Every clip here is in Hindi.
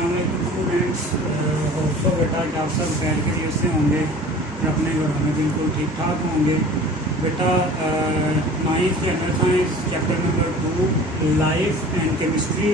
अस्सलाम वालेकुम स्टूडेंट्स। होप्सो बेटा कि आप सब खैर के लिए से होंगे और अपने घरों में बिल्कुल ठीक ठाक होंगे। बेटा 9th general science chapter number 2 life and chemistry.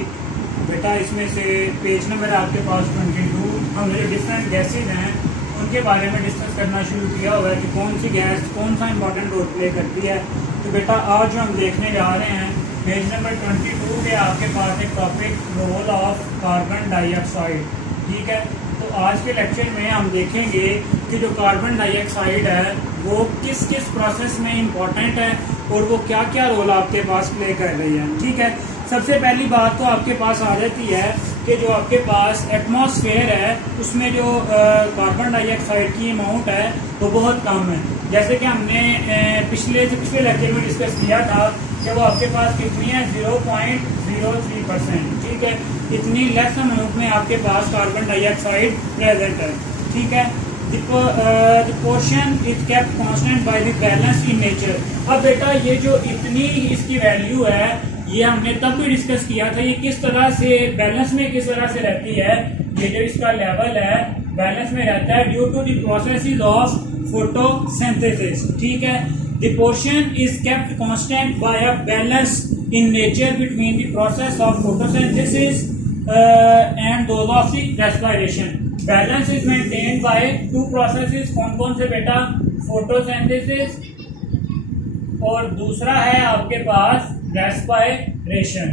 बेटा इसमें से पेज नंबर आपके पास 22। हमने जो डिफरेंट गैसेज हैं उनके बारे में डिस्कस करना शुरू किया हुआ है कि कौन सी गैस कौन सा इंपॉर्टेंट रोल प्ले करती है। तो बेटा आज जो हम देखने जा रहे हैं पेज नंबर 22 पे आपके पास एक topic role of carbon dioxide. ठीक है, तो आज के लेक्चर में हम देखेंगे कि जो कार्बन डाइऑक्साइड है वो किस किस प्रोसेस में इम्पॉर्टेंट है और वो क्या क्या रोल आपके पास प्ले कर रही है। ठीक है, सबसे पहली बात तो आपके पास आ जाती है कि जो आपके पास एटमॉस्फेयर है उसमें जो कार्बन डाइऑक्साइड की अमाउंट है वो बहुत कम है। जैसे कि हमने पिछले लेक्चर में डिस्कस किया था कि वो आपके पास कितनी है 0.03%। ठीक है, इतनी लेस अमाउंट में आपके पास कार्बन डाइऑक्साइड प्रेजेंट है। ठीक है, the portion is kept constant by the balance in nature। अब बेटा ये जो इतनी इसकी वैल्यू है ये हमने तब भी डिस्कस किया था, ये किस तरह से बैलेंस में किस तरह से रहती है। ये जो इसका लेवल है बैलेंस में रहता है due to the process of photosynthesis. ठीक है, the portion is kept constant by a balance in nature between the process of photosynthesis and those of the respiration। balance is maintained by two processes। कौन कौन से बेटा? फोटोसिंथेसिस और दूसरा है आपके पास रेस्पायरेशन।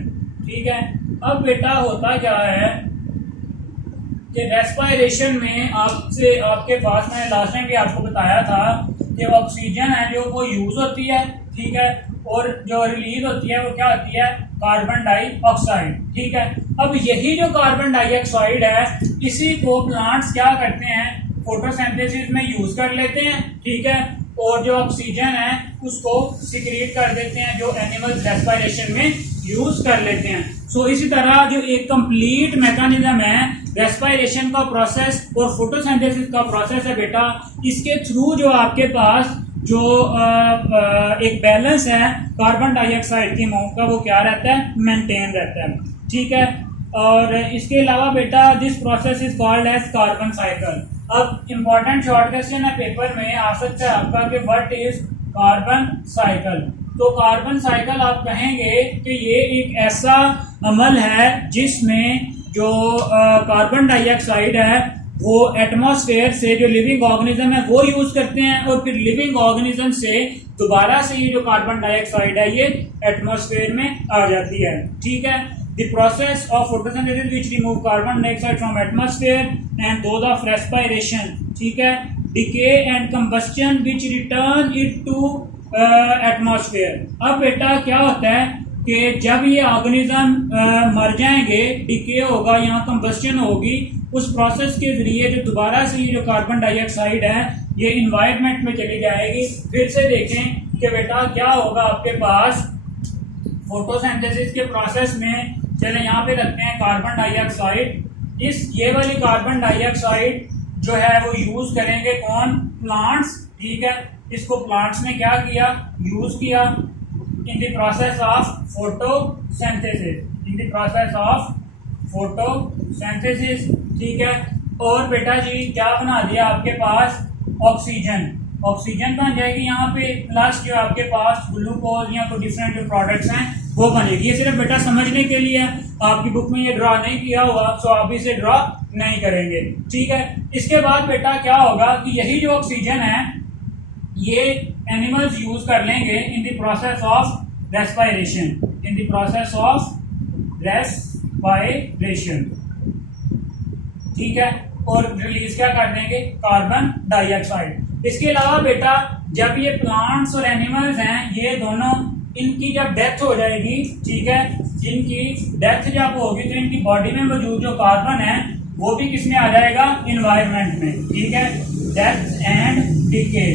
ठीक है, अब बेटा होता क्या है कि रेस्पायरेशन में आपके पास मैंने लास्ट टाइम भी आपको बताया था कि ऑक्सीजन है जो वो यूज होती है। ठीक है, और जो रिलीज होती है वो क्या होती है? Carbon dioxide. ठीक है, अब यही जो कार्बन डाइऑक्साइड है इसी को प्लांट्स क्या करते हैं? फोटोसिंथेसिस में यूज कर लेते हैं। ठीक है, और जो ऑक्सीजन है उसको सिक्रीट कर देते हैं जो एनिमल्स रेस्पिरेशन में यूज कर लेते हैं। सो इसी तरह जो एक कंप्लीट मैकेनिज्म है रेस्पिरेशन का प्रोसेस और फोटोसिंथेसिस का प्रोसेस है बेटा, इसके थ्रू जो आपके पास जो एक बैलेंस है कार्बन डाइऑक्साइड की अमाउंट का वो क्या रहता है? मेंटेन रहता है। ठीक है, और इसके अलावा बेटा this process is called as carbon cycle. अब इंपॉर्टेंट शॉर्ट क्वेश्चन है पेपर में आ सकता है आपका कि व्हाट इज कार्बन साइकिल। तो कार्बन साइकिल आप कहेंगे कि ये एक ऐसा अमल है जिसमें जो कार्बन डाइऑक्साइड है वो एटमॉस्फेयर से जो लिविंग ऑर्गेनिज्म है वो यूज करते हैं और फिर लिविंग ऑर्गेनिज्म से दोबारा से ये जो कार्बन डाइऑक्साइड है ये एटमॉस्फेयर में आ जाती है। ठीक है, the process of photosynthesis which remove carbon dioxide from atmosphere and those of respiration। ठीक है, decay and combustion which return it to atmosphere। अब बेटा क्या होता है कि जब ये ऑर्गेनिज्म मर जाएंगे, डिके होगा, यहाँ कंबस्शन होगी, उस प्रोसेस के जरिए जो दोबारा से ये जो कार्बन डाइऑक्साइड है ये इन्वायरमेंट में चली जाएगी। फिर से देखें कि बेटा क्या होगा आपके पास फोटोसिंथेसिस के प्रोसेस में। चले यहाँ पे रखते हैं कार्बन डाइऑक्साइड। ये वाली कार्बन डाइऑक्साइड जो है वो यूज करेंगे कौन? प्लांट्स। ठीक है, इसको प्लांट्स ने क्या किया? यूज किया इन the process of photosynthesis. In the process of photosynthesis. ठीक है, और बेटा जी क्या बना दिया आपके पास? ऑक्सीजन। ऑक्सीजन बन जाएगी यहाँ पे, प्लस जो आपके पास ग्लूकोज या कोई डिफरेंट जो प्रोडक्ट्स हैं वो बनेगी। ये सिर्फ बेटा समझने के लिए आपकी बुक में ये ड्रॉ नहीं किया हुआ, सो आप इसे ड्रॉ नहीं करेंगे। ठीक है, इसके बाद बेटा क्या होगा कि यही जो ऑक्सीजन है ये एनिमल्स यूज कर लेंगे इन the process of respiration. In the process of respiration. ठीक है, और रिलीज क्या कर देंगे? Carbon dioxide. इसके अलावा बेटा जब ये प्लांट्स और एनिमल्स हैं ये दोनों, इनकी जब डेथ हो जाएगी, ठीक है, इनकी डेथ जब होगी तो इनकी बॉडी में मौजूद जो कार्बन है वो भी किसमें आ जाएगा? इन्वायरमेंट में। ठीक है, डेथ एंड डिके।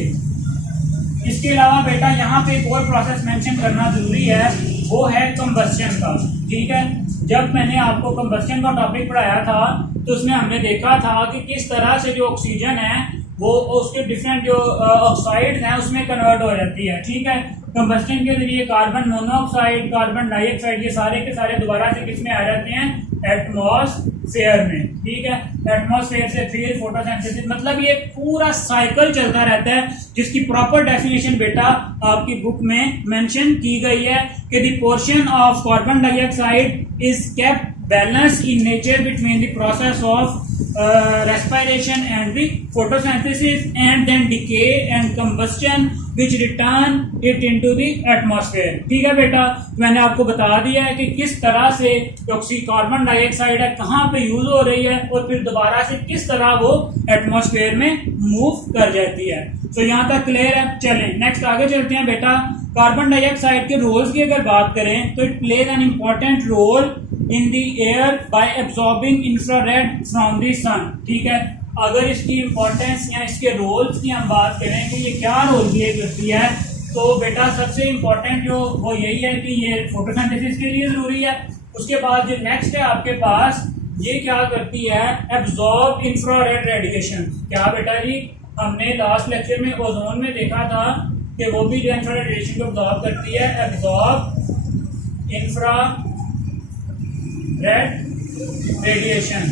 इसके अलावा बेटा यहाँ पे एक और प्रोसेस मेंशन करना जरूरी है, वो है कंबस्शन का। ठीक है, जब मैंने आपको कंबस्शन का टॉपिक पढ़ाया था तो उसमें हमने देखा था कि किस तरह से जो ऑक्सीजन है वो उसके डिफरेंट जो ऑक्साइड्स हैं उसमें कन्वर्ट हो जाती है। ठीक है, कंबस्शन के जरिए कार्बन मोनोऑक्साइड, कार्बन डाइऑक्साइड, ये सारे के सारे दोबारा से किसमें आ जाते हैं? एटमॉस्फेयर में, ठीक है। एटमॉस्फेयर से फिर फोटोसिंथेसिस, मतलब ये पूरा साइकिल चलता रहता है, जिसकी प्रॉपर डेफिनेशन बेटा आपकी बुक में मेंशन की गई है कि the portion of carbon dioxide is kept balance in nature between the process of respiration and the photosynthesis and then decay and combustion which return it into the atmosphere। ठीक है बेटा, मैंने आपको बता दिया है कि किस तरह से कार्बन डाइऑक्साइड है कहाँ पे यूज हो रही है और फिर दोबारा से किस तरह वो एटमॉस्फेयर में मूव कर जाती है। तो यहाँ तक क्लियर है। चलें नेक्स्ट आगे चलते हैं बेटा। कार्बन डाइऑक्साइड के रोल्स की अगर बात करें तो it plays an important role in the air by absorbing infrared from the sun. ठीक है, अगर इसकी इंपॉर्टेंस या इसके रोल्स की हम बात करें कि ये क्या रोल प्ले करती है, तो बेटा सबसे इम्पॉर्टेंट जो वो यही है कि ये फोटोसिंथेसिस के लिए जरूरी है। उसके बाद जो नेक्स्ट है आपके पास, ये क्या करती है, एब्जॉर्ब इंफ्रारेड रेडिएशन। क्या बेटा जी, हमने लास्ट लेक्चर में ओजोन में देखा था कि वो भी जो इंफ्रारेड रेडिएशन को एब्जॉर्ब करती है। Absorb infrared radiation,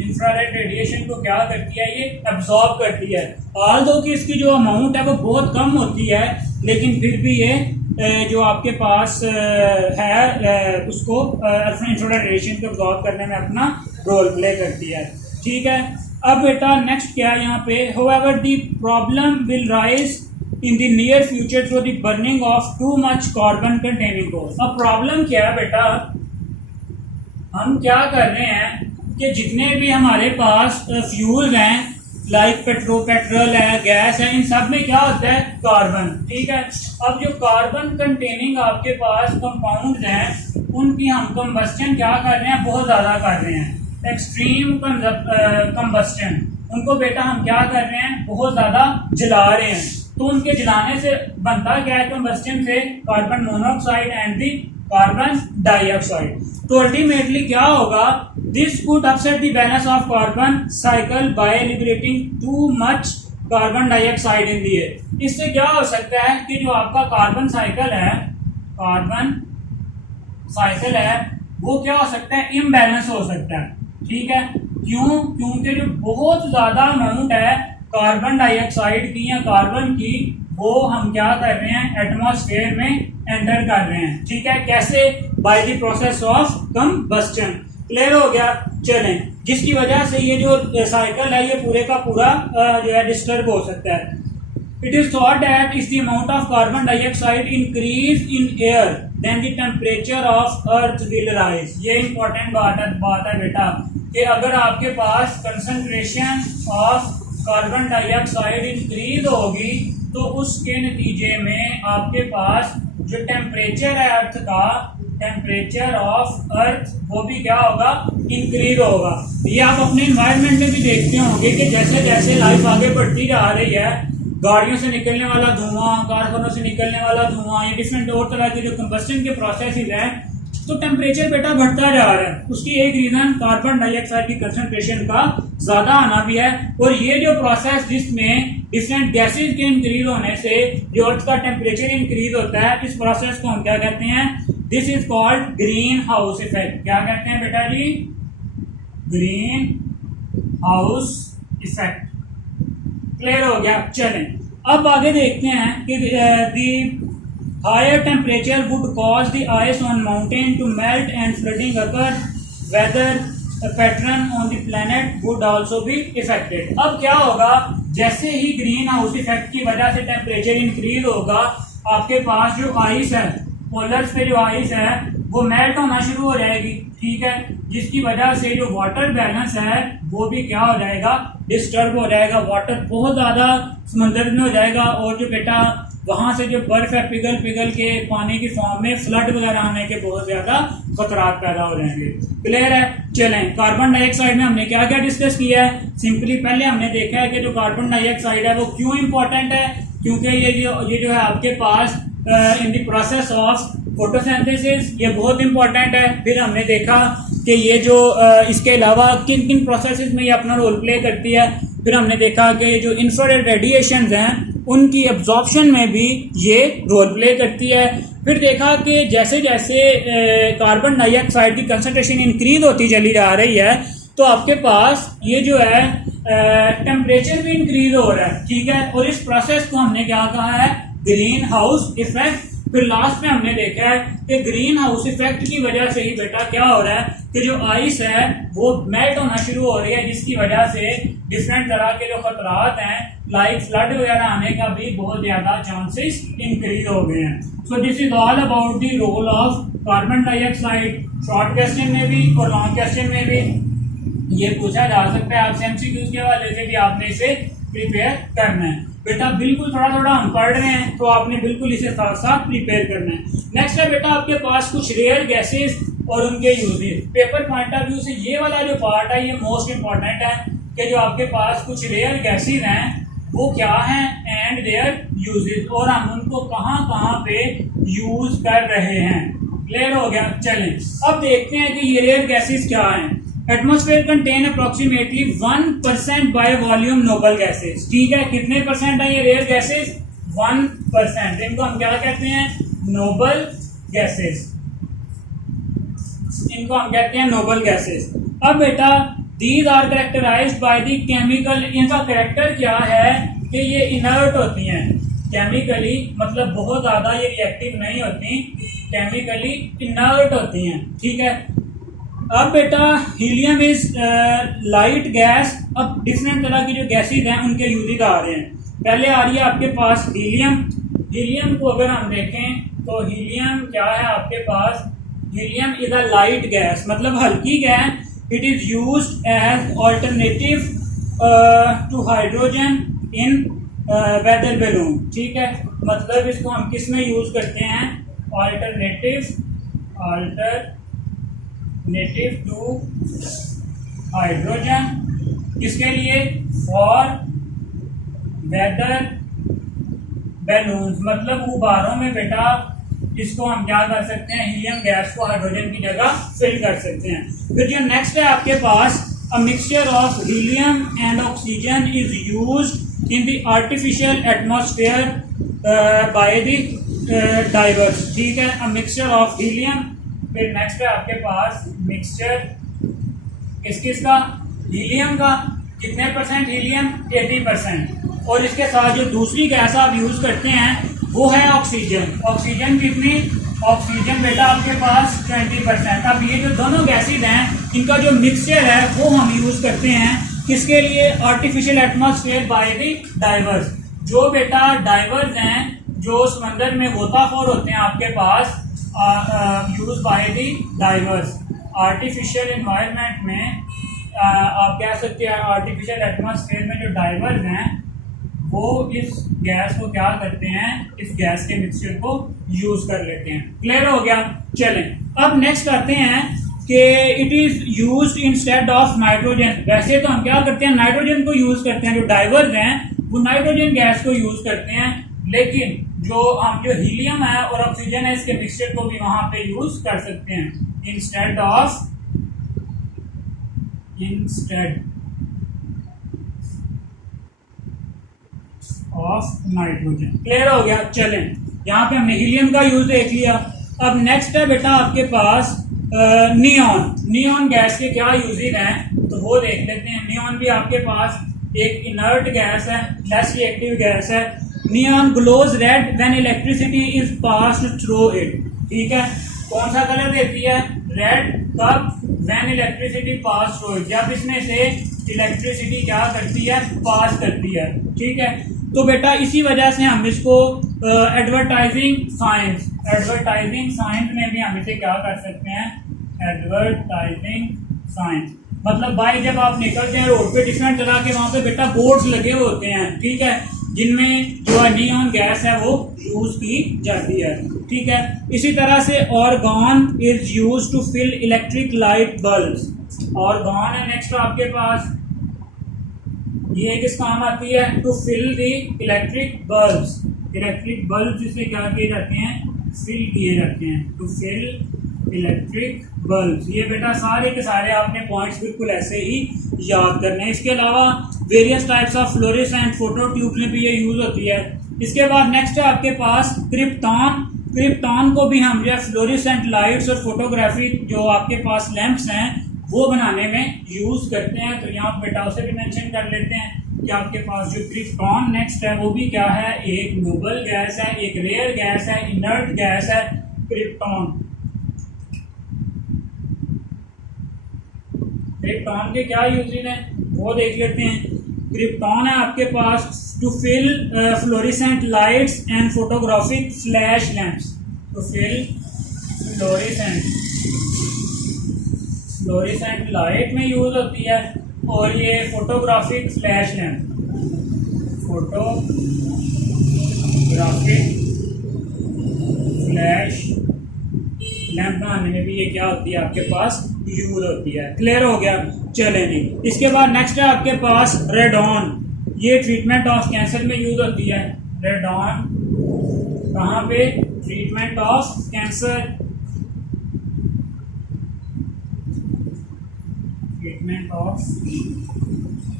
infrared radiation को क्या करती है, ये एब्जॉर्ब करती है। ऑल्दो कि इसकी जो अमाउंट है वो बहुत कम होती है, लेकिन फिर भी ये जो आपके पास है उसको इंफ्रारेड रेडिएशन को एब्जॉर्ब करने में अपना रोल प्ले करती है। ठीक है, अब बेटा नेक्स्ट क्या है यहाँ पे, however the problem will rise in the near future through the burning of too much carbon containing coal। अब प्रॉब्लम क्या है बेटा, हम क्या कर रहे हैं कि जितने भी हमारे पास फ्यूल्स हैं, लाइक पेट्रोल है, गैस है, इन सब में क्या होता है, कार्बन। ठीक है, अब जो कार्बन कंटेनिंग आपके पास कंपाउंड्स हैं, उनकी हम कंबस्टन क्या कर रहे हैं, बहुत ज्यादा कर रहे हैं, एक्सट्रीम कंबस्टन। उनको बेटा हम क्या कर रहे हैं, बहुत ज्यादा जला रहे हैं। तो उनके जलाने से बनता क्या है, कंबस्टन से carbon monoxide and the carbon dioxide. तो अल्टीमेटली क्या होगा, this could upset the balance of carbon cycle by liberating too much carbon dioxide in the air. इससे क्या हो सकता है कि जो आपका कार्बन साइकिल है वो क्या हो सकता है, इम्बैलेंस हो सकता है। ठीक है, क्यों, क्योंकि जो बहुत ज्यादा अमाउंट है कार्बन डाइऑक्साइड की या कार्बन की, वो हम क्या कर रहे हैं, एटमॉस्फेयर में एंटर कर रहे हैं। ठीक है, कैसे, by the process of combustion. Clear हो गया। चलें, जिसकी वजह से ये जो साइकिल है ये पूरे का पूरा जो है डिस्टर्ब हो सकता है। It is thought that if the amount of carbon dioxide increase in air, then the temperature of Earth will rise। ये important बात है बेटा कि अगर आपके पास concentration of carbon dioxide increase होगी, तो उसके नतीजे में आपके पास जो टेम्परेचर है अर्थ का, टेम्परेचर ऑफ अर्थ, वो भी क्या होगा, इंक्रीज होगा। ये आप अपने इन्वायरमेंट में भी देखते होंगे कि जैसे जैसे लाइफ आगे बढ़ती जा रही है, गाड़ियों से निकलने वाला धुआं, कारखानों से निकलने वाला धुआं, ये डिफरेंट और तरह के जो कंबस्टन के प्रोसेसेस हैं, तो टेम्परेचर बेटा बढ़ता जा रहा है। उसकी एक रीजन कार्बन डाइऑक्साइड की कंसंट्रेशन का ज्यादा आना भी है। और ये जो प्रोसेस जिसमें डिफरेंट गैसेज के इंक्रीज होने से जो अर्थ का टेम्परेचर इंक्रीज होता है, इस प्रोसेस को हम क्या कहते हैं, this is called green house effect. क्या कहते हैं बेटा जी, ग्रीन हाउस इफेक्ट। क्लियर हो गया। चलें, अब आगे देखते हैं कि the higher temperature would cause the ice on mountain to melt and flooding occur, weather pattern on the planet would also be affected. अब क्या होगा, जैसे ही ग्रीन हाउस इफेक्ट की वजह से टेम्परेचर इंक्रीज होगा, आपके पास जो आइस है, पोलर्स पे जो आइस है, वो मेल्ट होना शुरू हो जाएगी। ठीक है, जिसकी वजह से जो वाटर बैलेंस है वो भी क्या हो जाएगा, डिस्टर्ब हो जाएगा। वाटर बहुत ज्यादा समंदर में हो जाएगा, और जो बेटा वहां से जो बर्फ है पिघल के पानी की फॉर्म में फ्लड वगैरह आने के बहुत ज्यादा खतरात पैदा हो जाएंगे। क्लियर है। चलें, कार्बन डाइऑक्साइड में हमने क्या क्या डिस्कस किया है। सिंपली पहले हमने देखा है कि जो कार्बन डाइऑक्साइड है वो क्यों इंपॉर्टेंट है, क्योंकि ये जो है आपके पास in the process of photosynthesis ये बहुत इंपॉर्टेंट है। फिर हमने देखा कि ये जो इसके अलावा किन किन प्रोसेसेस में ये अपना रोल प्ले करती है। फिर हमने देखा कि जो इंफ्रारेड रेडिएशंस हैं उनकी एब्जॉर्प्शन में भी ये रोल प्ले करती है। फिर देखा कि जैसे जैसे कार्बन डाइऑक्साइड की कंसंट्रेशन इंक्रीज होती चली जा रही है तो आपके पास ये जो है टेम्परेचर भी इंक्रीज हो रहा है, ठीक है। और इस प्रोसेस को हमने क्या कहा है, ग्रीन हाउस इफेक्ट। फिर लास्ट में हमने देखा है कि ग्रीन हाउस इफेक्ट की वजह से ही बेटा क्या हो रहा है कि जो आइस है वो मेल्ट होना शुरू हो रही है, जिसकी वजह से डिफरेंट तरह के जो खतरात हैं लाइक फ्लड वगैरह आने का भी बहुत ज्यादा चांसेस इंक्रीज हो गए हैं। So this is all about the role of carbon dioxide. Short question में भी और लॉन्ग क्वेश्चन में भी ये पूछा जा सकता है आपसे, एमसीक्यूज के हवाले से भी आपने इसे प्रिपेयर करना है। बेटा बिल्कुल थोड़ा थोड़ा हम पढ़ रहे हैं तो आपने बिल्कुल इसे साथ साथ प्रिपेयर करना है। नेक्स्ट है बेटा आपके पास कुछ रेयर गैसेस और उनके uses. Paper point of view से ये वाला जो पार्ट है ये मोस्ट इंपॉर्टेंट है कि जो आपके पास कुछ रेयर गैसेस हैं वो क्या हैं एंड देयर यूजेस, और हम उनको कहाँ कहाँ पे यूज कर रहे हैं। क्लियर हो गया। चलें अब देखते हैं कि ये रेयर गैसेस क्या हैं। Atmosphere contain approximately 1% by volume noble gases, ठीक है। कितने परसेंट है ये रेयर गैसेस? 1%। इनको हम क्या कहते हैं? Noble gases. इनको हम कहते हैं नोबल गैसेस। अब बेटा these are characterized by the chemical, इनका कैरेक्टर क्या है कि ये इनर्ट होती हैं केमिकली, मतलब बहुत ज्यादा ये रिएक्टिव नहीं होती, केमिकली इनर्ट होती हैं, ठीक है। अब बेटा हीलियम इज लाइट गैस। अब डिफरेंट तरह की जो गैसेज हैं उनके यूजेज आ रहे हैं। पहले आ रही है आपके पास हीलियम। हीलियम को अगर हम देखें तो हीलियम क्या है आपके पास? Helium is a light gas, मतलब हल्की gas. It is used as alternative to hydrogen in weather balloon, ठीक है। मतलब इसको हम किस में यूज करते हैं? Alternative to hydrogen. किसके लिए? फॉर वेदर बैलून्स, मतलब गुब्बारों में बेटा इसको हम क्या कर सकते हैं? हीलियम गैस को हाइड्रोजन की जगह फिल कर सकते हैं। फिर जो नेक्स्ट है आपके पास, a mixture of helium and oxygen is used in the artificial atmosphere by the divers, ठीक है। A mixture of helium. फिर नेक्स्ट है आपके पास मिक्सचर किस किस का? हीलियम का। कितने परसेंट हीलियम? 80%। और इसके साथ जो दूसरी गैस आप यूज करते हैं वो है ऑक्सीजन। ऑक्सीजन कितनी? ऑक्सीजन बेटा आपके पास 20%। अब ये जो दोनों गैसेज हैं इनका जो मिक्सचर है वो हम यूज करते हैं किसके लिए? Artificial atmosphere by the diverse. जो बेटा डाइवर्स हैं जो समंदर में गोताखोर होते हैं आपके पास, use by the divers. Artificial environment में आप कह सकते हैं आर्टिफिशियल एटमॉस्फेयर में जो डाइवर्स हैं वो इस गैस को क्या करते हैं? इस गैस के मिक्सचर को यूज कर लेते हैं। क्लियर हो गया। चलें अब नेक्स्ट करते हैं कि it is used instead of nitrogen. वैसे तो हम क्या करते हैं? नाइट्रोजन को यूज करते हैं। जो डाइवर्स हैं वो नाइट्रोजन गैस को यूज करते हैं, लेकिन जो हीलियम है और ऑक्सीजन है इसके मिक्सचर को भी वहां पे यूज कर सकते हैं इंस्टेड ऑफ नाइट्रोजन। क्लियर हो गया। चलें यहाँ पे हमने हीलियम का यूज देख लिया। अब नेक्स्ट है बेटा आपके पास नियॉन। नियॉन गैस के क्या यूजेज हैं तो वो देख लेते हैं। नियॉन भी आपके पास एक इनर्ट गैस है, लेस रिएक्टिव गैस है। Neon glows red when electricity is passed through it, ठीक है। कौन सा कलर देती है? रेड। कब? When electricity pass through it, जब इसमें से इलेक्ट्रिसिटी क्या करती है? पास करती है, ठीक है। तो बेटा इसी वजह से हम इसको एडवर्टाइजिंग साइंस में भी हम इसे क्या कर सकते हैं? Advertising science. मतलब भाई जब आप निकलते हैं रोड पे डिफरेंट तरह के वहां पे बेटा बोर्ड्स लगे हुए होते हैं, ठीक है, जिनमें जो नियॉन गैस है वो यूज की जाती है, ठीक है। इसी तरह से argon is use to fill electric light bulb. Argon है नेक्स्ट आपके पास, ये किस काम आती है? To fill the electric bulbs. Electric bulb जिसे क्या किए जाते हैं? फिल किए जाते हैं। To fill electric bulbs. ये बेटा सारे के सारे आपने पॉइंट्स बिल्कुल ऐसे ही याद करने हैं। इसके अलावा various types of fluorescent photo tube में भी ये यूज होती है। इसके बाद नेक्स्ट है आपके पास क्रिप्टॉन क्रिप्टॉन को भी हम जो है फ्लोरिसेंट लाइट्स और फोटोग्राफी जो आपके पास लैंप्स हैं वो बनाने में यूज करते हैं। तो यहाँ बेटा उसे भी मेंशन कर लेते हैं कि आपके पास जो क्रिप्टॉन नेक्स्ट है वो भी क्या है, एक नोबल गैस है, एक रेयर गैस है, इनर्ट गैस है क्रिप्टॉन। क्रिप्टॉन के क्या यूजेज हैं वो देख लेते हैं। क्रिप्टॉन है आपके पास to fill fluorescent lights and photographic flash lamps, to fill fluorescent light में यूज होती है, और ये photographic flash lamp, photographic flash lamp बनाने में भी ये क्या होती है आपके पास यूज होती है। क्लियर हो गया, चले नहीं। इसके बाद नेक्स्ट है आपके पास रेडॉन, ये ट्रीटमेंट ऑफ कैंसर में यूज होती है। रेडॉन कहाँ पे, treatment of cancer, treatment of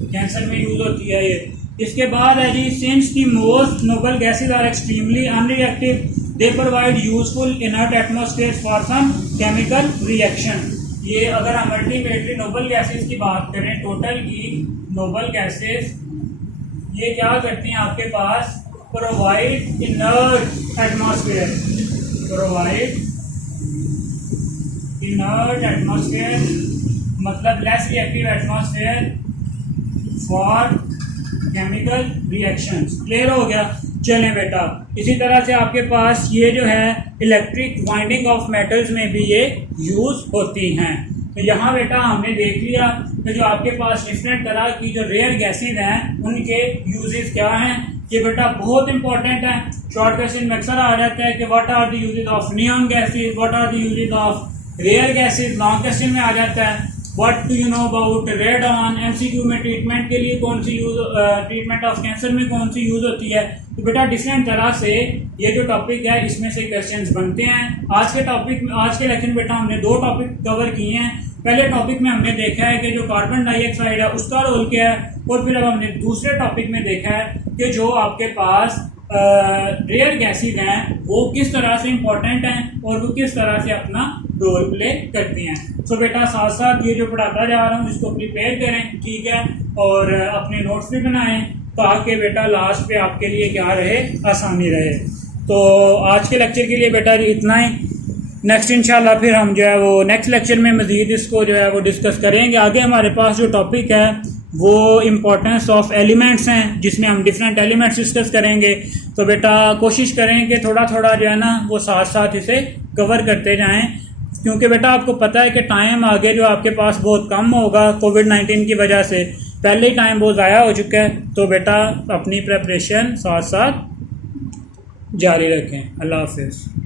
cancer में यूज होती है ये। इसके बाद है जी, since the most noble gases are extremely unreactive they provide useful inert atmosphere for some chemical reaction. ये अगर हम अल्टीमेटली नोबल गैसेज की बात करें, टोटल की नोबल गैसेज ये क्या करती हैं आपके पास, provide inert atmosphere, provide inert atmosphere मतलब less reactive atmosphere for chemical reactions. Clear हो गया, चलें बेटा। इसी तरह से आपके पास ये जो है इलेक्ट्रिक वाइंडिंग ऑफ मेटल्स में भी ये यूज होती हैं। तो यहाँ बेटा हमने देख लिया कि जो आपके पास डिफरेंट तरह की जो रेयर गैसेज हैं उनके यूजेस क्या हैं। ये बेटा बहुत इंपॉर्टेंट है, शॉर्ट क्वेश्चन में अक्सर आ जाता है कि what are the uses of neon gases, what are the uses of rare gases, long question में आ जाता है what do you know about radon. MCQ में ट्रीटमेंट के लिए कौन सी यूज, ट्रीटमेंट ऑफ कैंसर में कौन सी यूज होती है। तो बेटा डिफरेंट तरह से ये जो टॉपिक है इसमें से क्वेश्चंस बनते हैं। आज के टॉपिक में, आज के लेक्चर में बेटा हमने दो टॉपिक कवर किए हैं। पहले टॉपिक में हमने देखा है कि जो कार्बन डाइऑक्साइड है उसका रोल क्या है, और फिर अब हमने दूसरे टॉपिक में देखा है कि जो आपके पास रेयर गैसेज हैं वो किस तरह से इंपॉर्टेंट हैं और वो किस तरह से अपना रोल प्ले करती हैं। सो बेटा साथ साथ ये जो पढ़ाता जा रहा हूँ इसको प्रिपेयर करें, ठीक है, और अपने नोट्स भी बनाएं ताकि बेटा लास्ट पे आपके लिए क्या रहे, आसानी रहे। तो आज के लेक्चर के लिए बेटा इतना ही। नेक्स्ट इंशाल्लाह फिर हम जो है वो नेक्स्ट लेक्चर में मज़ीद इसको जो है वो डिस्कस करेंगे। आगे हमारे पास जो टॉपिक है वो इम्पोर्टेंस ऑफ एलिमेंट्स हैं जिसमें हम डिफरेंट एलिमेंट्स डिस्कस करेंगे। तो बेटा कोशिश करें कि थोड़ा थोड़ा जो है ना वो साथ साथ इसे कवर करते जाएं, क्योंकि बेटा आपको पता है कि टाइम आगे जो आपके पास बहुत कम होगा कोविड-19 की वजह से, पहले ही टाइम बहुत ज़ाया हो चुका है। तो बेटा अपनी प्रेपरेशन साथ साथ जारी रखें। अल्लाह हाफिज़।